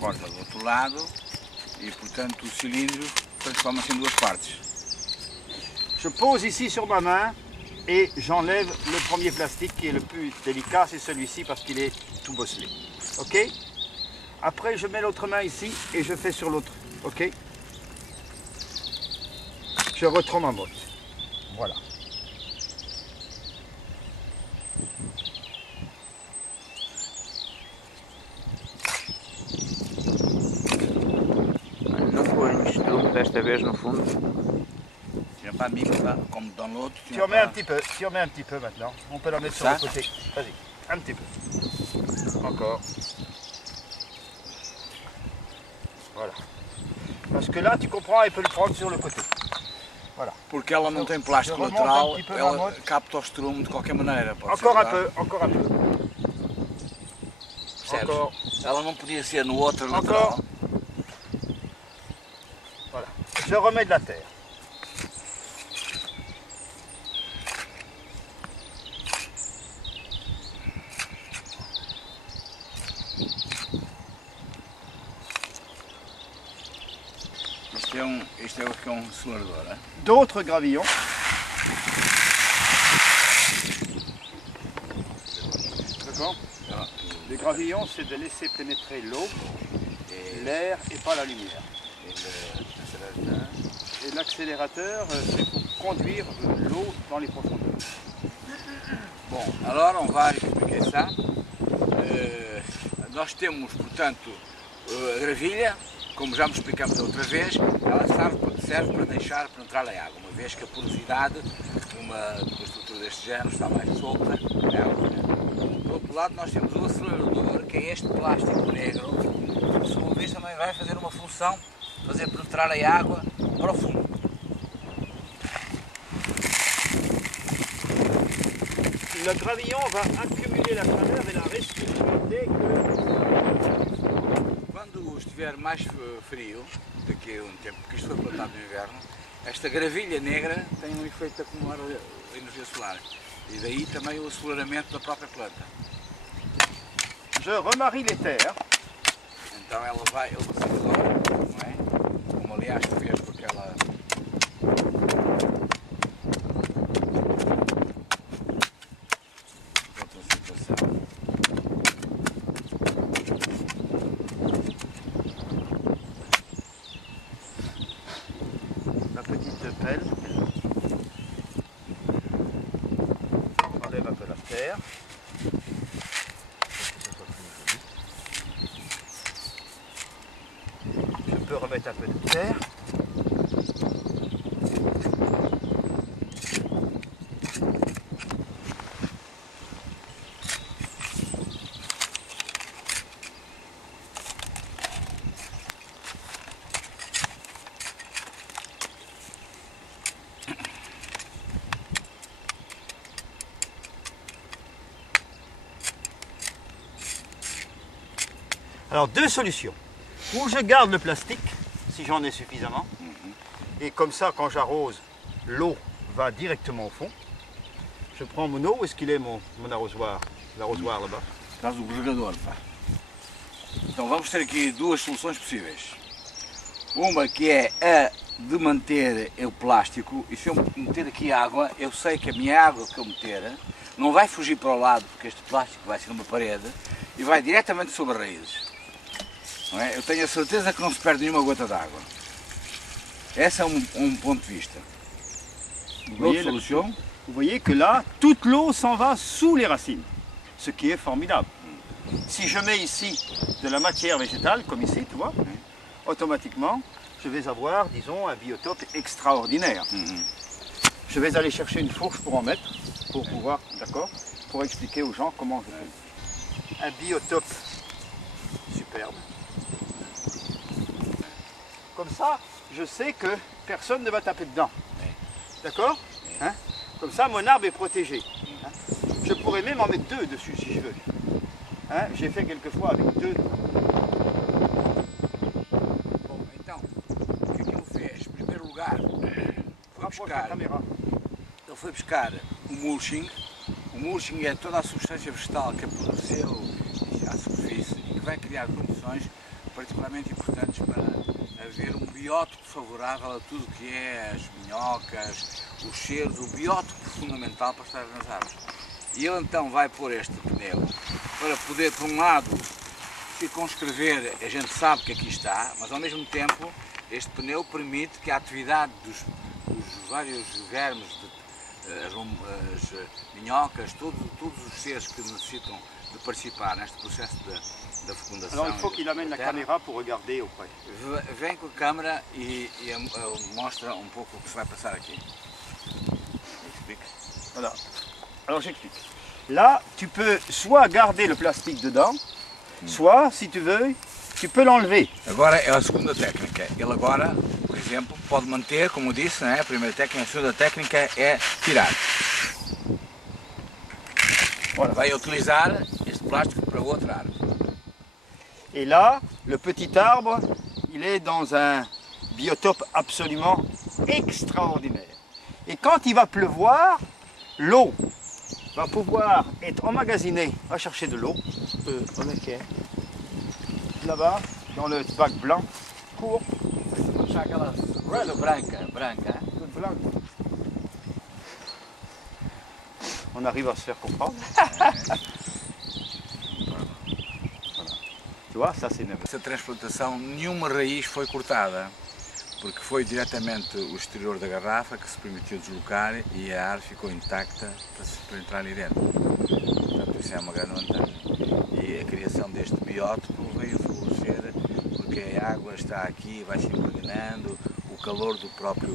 corta do outro lado e, portanto, o cilindro transforma-se em duas partes. Je pose ici sur ma main et j'enlève le premier plastique qui est le plus délicat, c'est celui-ci parce qu'il est tout bosselé. Ok? Après je mets l'autre main ici et je fais sur l'autre. Ok? Je retrends ma botte. Voilà. Não foi um estrume desta vez no fundo. Il n'y a pas mis comme dans l'autre. Tu en mets un petit peu, tu en mets un petit peu maintenant. On peut la mettre sur Ça? le côté. Vas-y, un petit peu. Encore. Voilà. Parce que là, tu comprends, il peut le prendre sur le côté. Voilà. Porque ela não tem plástico Je remonte lateral, un petit peu la ela motte. capta o estrume de qualquer maneira. Pode Encore ser un lá. peu, encore un peu. Percebes? Encore. Ela não podia ser no outro Encore. lateral. Voilà. Je remets de la terre. Este é o que é um selador, hein? D'autres gravillons. D'accord? Les gravillons, c'est de laisser pénétrer l'eau, l'air et pas la lumière. Et l'accélérateur, c'est pour conduire l'eau dans les profondeurs. Bom, agora on vai explicar. Nós temos, portanto, a gravilha, como já me explicamos da outra vez, ela serve para deixar penetrar a água, uma vez que a porosidade de uma estrutura deste género está mais solta. Do outro lado nós temos o acelerador, que é este plástico negro, que por sua vez também vai fazer uma função, fazer penetrar a água para o fundo. Le gravillon va accumuler la chaleur et la respirer dès que... Quando estiver mais frio, daqui a um tempo, porque isto foi plantado no inverno, esta gravilha negra tem um efeito de acumular a energia solar. E daí também o aceleramento da própria planta. Je remarie les terres. Então ela vai, ele acelerador, não é? Como aliás fez com aquela... outra situação. La petite pelle. Enlève un peu la terre. Je peux remettre un peu de terre. Alors deux solutions. Ou je garde le plastique, si j'en ai suffisamment, et comme ça quand j'arrose, l'eau va directement au fond. Je prends mon eau, où est-ce qu'il est mon arrosoir? L'arrosoir là-bas. Traz o regador, pá. Então vamos ter aqui duas soluções possíveis. Uma que é a de manter o plástico, e se eu meter aqui água, eu sei que a minha água que eu meter não vai fugir para o lado, porque este plástico vai ser uma parede, e vai diretamente sobre as raízes. Não é? Eu tenho a certeza que não se perde nenhuma gota d'água. Esse é um ponto de vista. L'autre solution, Vous voyez que là, toute l'eau s'en va sous les racines, ce qui est formidable. Si je mets ici de la matière végétale, comme ici, tu vois, automatiquement, je vais avoir, disons, un biotope extraordinaire. Je vais aller chercher une fourche pour en mettre, pour pouvoir, d'accord, pour expliquer aux gens comment je fais. Un biotope superbe. Comme ça, je sais que personne ne va taper dedans. D'accord, hein? Comme ça, mon arbre est protégé. Hein? Je pourrais même en mettre deux dessus si je veux. Hein? J'ai fait quelquefois avec deux. bom, então, o que é que ele fez? Em primeiro lugar, foi Rapproche la buscar, caméra. ele foi buscar o mulching. O mulching é toda a substância vegetal que apodreceu à superfície e que vai criar condições particularmente importantes para haver um biótopo favorável a tudo que é as minhocas, os cheiros, o biótopo fundamental para estar nas árvores. E ele então vai pôr este pneu para poder, por um lado, circunscrever, a gente sabe que aqui está, mas ao mesmo tempo este pneu permite que a atividade dos vários vermes, as minhocas, todos os seres que necessitam de participar neste processo da fecundação. Alors il faut qu'il amène la caméra pour regarder auprès. Vem com a câmera e mostra um pouco o que se vai passar aqui. Explique. Voilà. Alors j'explique. Là, tu peux soit garder le plastique dedans, soit, si tu veux, tu peux l'enlever. Agora é a segunda técnica. Ele agora, por exemplo, pode manter, como eu disse, né? A primeira técnica, a segunda técnica é tirar. Ora, vai utilizar este plástico para outra árvore. Et là, le petit arbre, il est dans un biotope absolument extraordinaire. Et quand il va pleuvoir, l'eau va pouvoir être emmagasinée. Va chercher de l'eau. Là-bas, dans le bac blanc. Cours. Puxa aquela coisa branca. Blanc. On arrive à se faire comprendre. Tu vois, ça c'est neuf. Essa transplantação, nenhuma raiz foi cortada, porque foi diretamente o exterior da garrafa que se permitiu deslocar e a árvore ficou intacta para entrar ali dentro. Portanto, isso é uma grande vantagem. E a criação deste biótopo veio favorecer, porque a água está aqui, vai se impregnando, o calor do próprio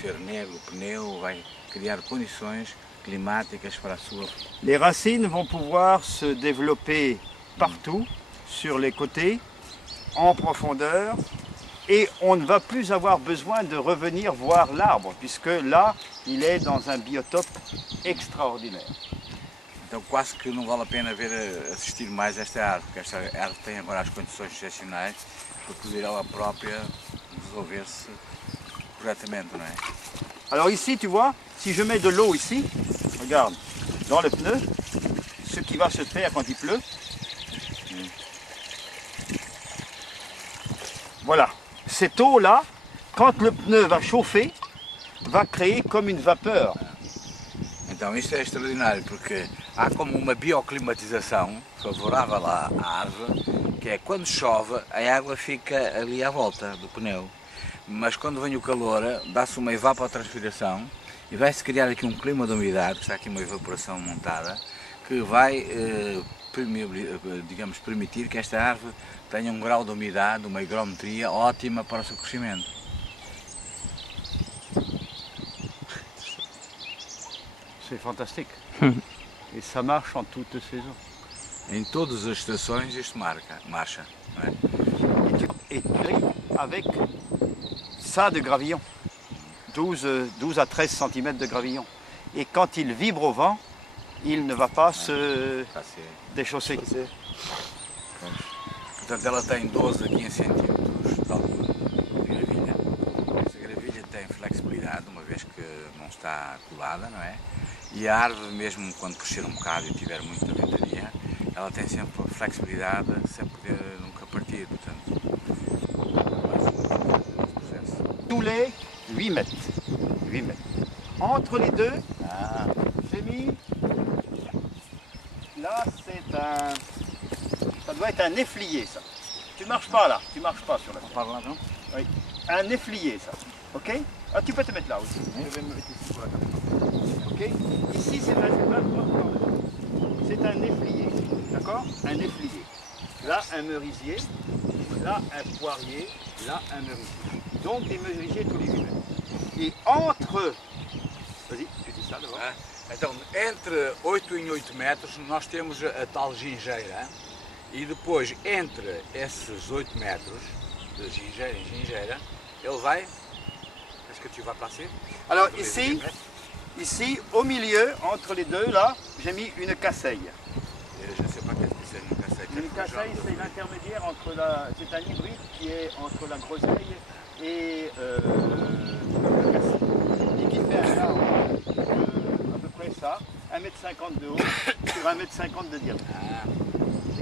ser negro, o pneu, vai criar condições climáticas para a sua. Les racines vont pouvoir se développer partout, sur les côtés, en profondeur, et on ne va plus avoir besoin de revenir voir l'arbre, puisque là, il est dans un biotope extraordinaire. Então quase que não vale a pena assistir mais a esta árvore, porque esta árvore tem agora as condições excepcionais para poder ela própria desenvolver-se corretamente, não é? Alors ici, tu vois, si je mets de l'eau ici, regarde, dans le pneu, ce qui va se faire quand il pleut, voilà, cette eau-là, quand le pneu va chauffer, va créer comme une vapeur. Então isto é extraordinário, porque há como uma bioclimatização favorável à árvore, que é quando chove a água fica ali à volta do pneu, mas quando vem o calor dá-se uma evapotranspiração e vai-se criar aqui um clima de umidade, está aqui uma evaporação montada, que vai digamos, permitir que esta árvore tenha um grau de umidade, uma higrometria ótima para o seu crescimento. C'est fantastique. Et ça marche en toute saison. Em todas as estações isto marcha, não é? Et tu avec ça de gravillon, 12 à 13 cm de gravillon. Et quand il vibre au vent, il ne va pas se déchausser. Portanto, ela tem 12 a 15 centímetros de altura de gravilha. Esta gravilha tem flexibilidade, uma vez que não está colada, não é? E a árvore, mesmo quando crescer um bocado e tiver muita ventania, ela tem sempre flexibilidade, sem poder nunca partir, portanto, processo. Tous les 8 mètres. 8 mètres. Entre les deux, j'ai mis, là c'est un, ça doit être un efflier ça. Tu marches pas là, tu marches pas sur la Par là, non? Oui. Un efflier ça, ok? Ah, tu peux te mettre là aussi. Je vais me mettre ici pour la caméra. Ok? Ici c'est un efflier, d'accord? Un efflier. Là un merisier, là un poirier, là un merisier. Donc des merisiers tous les 8 mètres. Et entre, vas-y, tu dis ça d'abord. Então, entre 8 em 8 metros nós temos a tal gingeira e depois entre esses 8 metros de gingeira em gingeira, ele vai, est-ce que tu vas passer? Alors ici, au milieu, entre les deux, là, j'ai mis une casseille. Je ne sais pas qu'est-ce que c'est une casseille. Une casseille, c'est l'intermédiaire entre c'est un hybride qui est entre la groseille et le cassis. Et qui fait un arbre à peu près ça, 1,50 m de haut sur 1,50 m de diamètre.